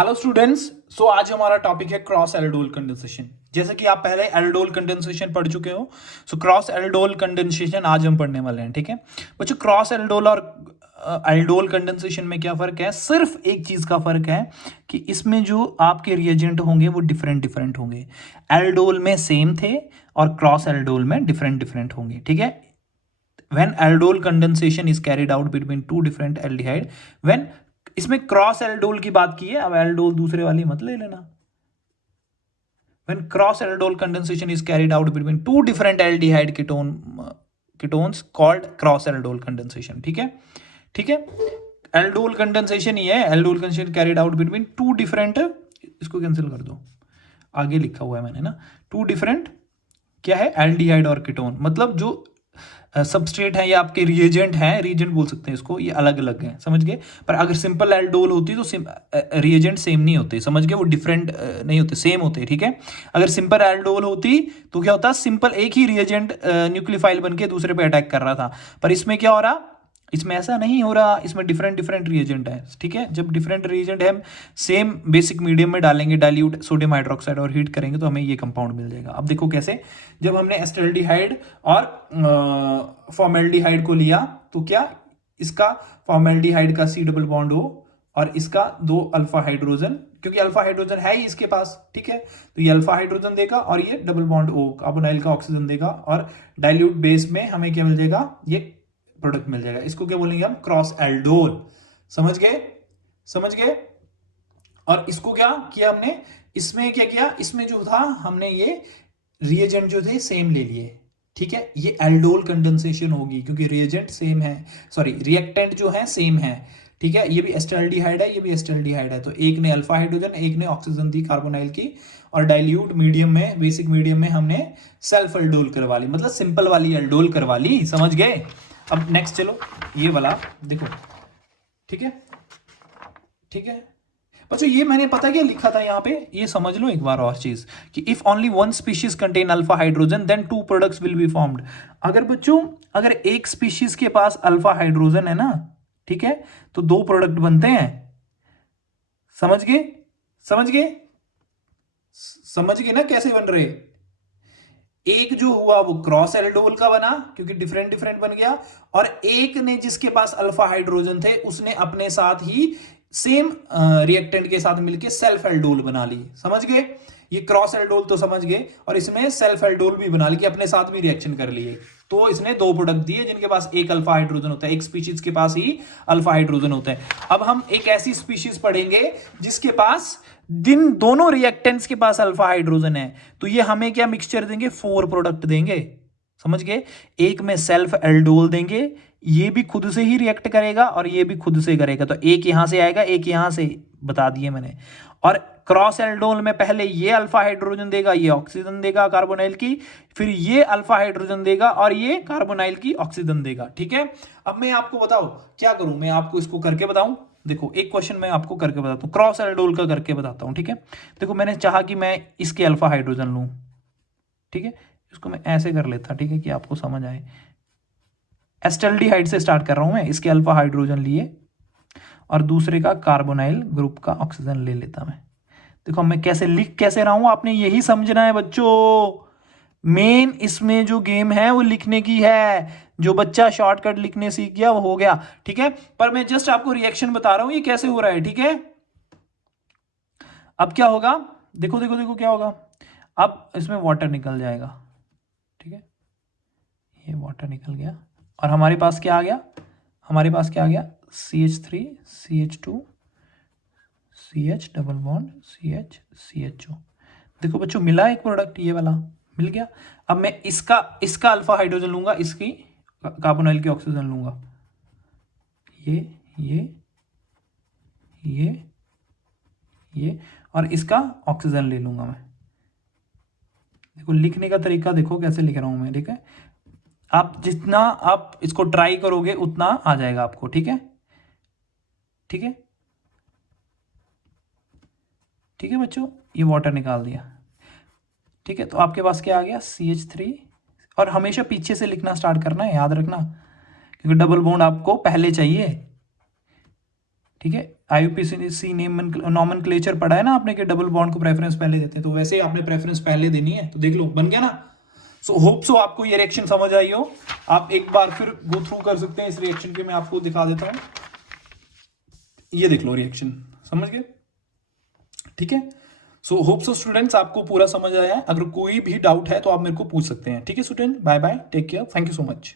Hello students. सो आज हमारा topic है क्रॉस एल्डोल कंडेंसेशन। जैसे कि आप पहले एल्डोल कंडेंसेशन पढ़ चुके हो, सो क्रॉस एल्डोल कंडेंसेशन आज हम पढ़ने वाले हैं। ठीक है बच्चों, क्रॉस एल्डोल और एल्डोल कंडेंसेशन में क्या फ़र्क है? सिर्फ एक चीज़ का फ़र्क है कि इसमें जो आपके रिएजेंट होंगे वो डिफरेंट डिफरेंट होंगे। एल्डोल में सेम थे और क्रॉस एल्डोल में डिफरेंट डिफरेंट होंगे। ठीक है, when aldol condensation is carried out between two different aldehyde, when इसमें क्रॉस एल्डोल की बात की है, अब एल्डोल दूसरे वाली मत ले लेना। when cross aldol condensation is carried out between two different aldehyde ketones called cross aldol condensation। ठीक है, ठीक है। एल्डोल कंडेंसेशन ही है, aldol condensation carried out between two different, इसको कैंसिल कर दो, आगे लिखा हुआ है मैंने ना, टू डिफरेंट क्या है, एल्डिहाइड और कीटोन। मतलब जो सबस्ट्रेट है या आपके रिएजेंट हैं, रिएजेंट बोल सकते हैं इसको, ये अलग अलग हैं, समझ गए। पर अगर सिंपल एल्डोल होती तो रिएजेंट सेम नहीं होते, समझ गए, वो डिफरेंट नहीं होते, सेम होते। ठीक है, अगर सिंपल एल्डोल होती तो क्या होता, सिंपल एक ही रिएजेंट न्यूक्लियोफाइल बन के दूसरे पे अटैक कर रहा था। पर इसमें क्या हो रहा, इसमें ऐसा नहीं हो रहा, इसमें डिफरेंट डिफरेंट रिएजेंट है। ठीक है, जब डिफरेंट रिएजेंट है, हम सेम बेसिक मीडियम में डालेंगे डाइल्यूट सोडियम हाइड्रोक्साइड और हीट करेंगे तो हमें ये कंपाउंड मिल जाएगा। अब देखो कैसे, जब हमने एस्टल्डिहाइड और फॉर्मेल्डिहाइड को लिया तो क्या, इसका फॉर्मेल्डिहाइड का सी डबल बॉन्ड O और इसका दो अल्फा हाइड्रोजन, क्योंकि अल्फा हाइड्रोजन है ही इसके पास। ठीक है, तो ये अल्फा हाइड्रोजन देगा और ये डबल बॉन्ड O कार्बोनाइल का ऑक्सीजन देगा और डाइल्यूट बेस में हमें क्या मिल जाएगा, ये प्रोडक्ट मिल जाएगा। इसको क्या बोलेंगे हम, क्रॉस एल्डोल। समझ गए, समझ गए। और इसको क्या किया हमने, इसमें क्या किया, इसमें जो था हमने ये रिएजेंट जो थे सेम ले लिए। ठीक है, ये एल्डोल कंडेंसेशन होगी क्योंकि रिएजेंट सेम है, सॉरी रिएक्टेंट जो है सेम है। ठीक है, ये भी एस्टल्डिहाइड है, ये भी एस्टल्डिहाइड है, तो एक ने अल्फा हाइड्रोजन, एक ने ऑक्सीजन दी कार्बोनाइल की, और डाइल्यूट मीडियम में, बेसिक मीडियम में हमने सेल्फ एल्डोल करवा ली, मतलब सिंपल वाली एल्डोल करवा ली। समझ गए। अब नेक्स्ट चलो, ये वाला देखो। ठीक है, ठीक है बच्चों, ये मैंने पता क्या लिखा था यहाँ पे, ये समझ लो एक बार और चीज, कि if only one species contain alpha hydrogen then two products will be formed. अगर बच्चों, अगर एक स्पीशीज के पास अल्फा हाइड्रोजन है ना, ठीक है, तो दो प्रोडक्ट बनते हैं। समझ गए, समझ गए, समझ गए ना कैसे बन रहे। एक जो हुआ वो क्रॉस एल्डोल का बना क्योंकि डिफरेंट डिफरेंट बन गया, और एक ने जिसके पास अल्फा हाइड्रोजन थे उसने अपने साथ ही सेम रिएक्टेंट के साथ मिलके सेल्फ एल्डोल बना ली। समझ गए, ये क्रॉस एल्डोल तो समझ गए, और इसमें सेल्फ एल्डोल भी बना ली कि अपने साथ भी रिएक्शन कर लिए। तो इसने दो प्रोडक्ट दिए जिनके पास एक अल्फा हाइड्रोजन होता है, एक स्पीशीज के पास ही अल्फा हाइड्रोजन होता है। अब हम एक ऐसी स्पीशीज पढ़ेंगे जिसके पास दिन दोनों रिएक्टेंट्स के पास अल्फा हाइड्रोजन है, तो ये हमें क्या मिक्सचर देंगे, फोर प्रोडक्ट देंगे। समझ गए, एक में सेल्फ एल्डोल देंगे, ये भी खुद से ही रिएक्ट करेगा और ये भी खुद से करेगा, तो एक यहां से आएगा एक यहां से, बता दिए मैंने। और क्रॉस एल्डोल में पहले ये अल्फा हाइड्रोजन देगा, ये ऑक्सीजन देगा कार्बोनाइल की, फिर ये अल्फा हाइड्रोजन देगा और ये कार्बोनाइल की ऑक्सीजन देगा। ठीक है, अब मैं आपको बताऊं क्या करूं, मैं आपको इसको करके बताऊं। देखो एक क्वेश्चन मैं आपको करके बताता हूँ, क्रॉस एल्डोल का करके बताता हूँ। ठीक है, देखो मैंने चाहा कि मैं इसके अल्फा हाइड्रोजन लूं। ठीक है, इसको मैं ऐसे कर लेता, ठीक है, कि आपको समझ आए। एस्टल्डिहाइड से स्टार्ट कर रहा हूं मैं, इसके अल्फा हाइड्रोजन लिए और दूसरे का कार्बोनाइल ग्रुप का ऑक्सीजन ले लेता मैं। देखो मैं कैसे लिख कैसे रहा हूं, आपने यही समझना है बच्चों। मेन इसमें जो गेम है वो लिखने की है, जो बच्चा शॉर्टकट लिखने सीख गया वो हो गया। ठीक है, पर मैं जस्ट आपको रिएक्शन बता रहा हूं ये कैसे हो रहा है। ठीक है, अब क्या होगा, देखो देखो देखो क्या होगा, अब इसमें वाटर निकल जाएगा। ठीक है, ये वाटर निकल गया और हमारे पास क्या आ गया, हमारे पास क्या आ गया, CH3 CH2 CH double bond CH CHO। देखो बच्चों मिला एक प्रोडक्ट, ये वाला मिल गया। अब मैं इसका इसका अल्फा हाइड्रोजन लूंगा, इसकी कार्बोनाइल की ऑक्सीजन लूंगा, ये ये ये ये और इसका ऑक्सीजन ले लूंगा मैं। देखो लिखने का तरीका देखो कैसे लिख रहा हूं मैं। ठीक है, आप जितना आप इसको ट्राई करोगे उतना आ जाएगा आपको। ठीक है, ठीक है, ठीक है बच्चों, ये वाटर निकाल दिया। ठीक है, तो आपके पास क्या आ गया, CH3, और हमेशा पीछे से लिखना स्टार्ट करना है, याद रखना, क्योंकि डबल बॉन्ड आपको पहले चाहिए। ठीक है, आईयूपीएसी नॉमेनक्लेचर पढ़ा है ना आपने कि डबल बॉन्ड को प्रेफरेंस पहले देते हैं, तो वैसे ही आपने प्रेफरेंस पहले देनी है। तो देख लो बन गया ना। सो होप सो आपको ये रिएक्शन समझ आई हो। आप एक बार फिर गो थ्रू कर सकते हैं इस रिएक्शन के, मैं आपको दिखा देता हूं। ये देख लो रिएक्शन, समझ गए? ठीक है। सो होप सो स्टूडेंट्स आपको पूरा समझ आया है। अगर कोई भी डाउट है तो आप मेरे को पूछ सकते हैं। ठीक है student, bye bye, take care, thank you so much.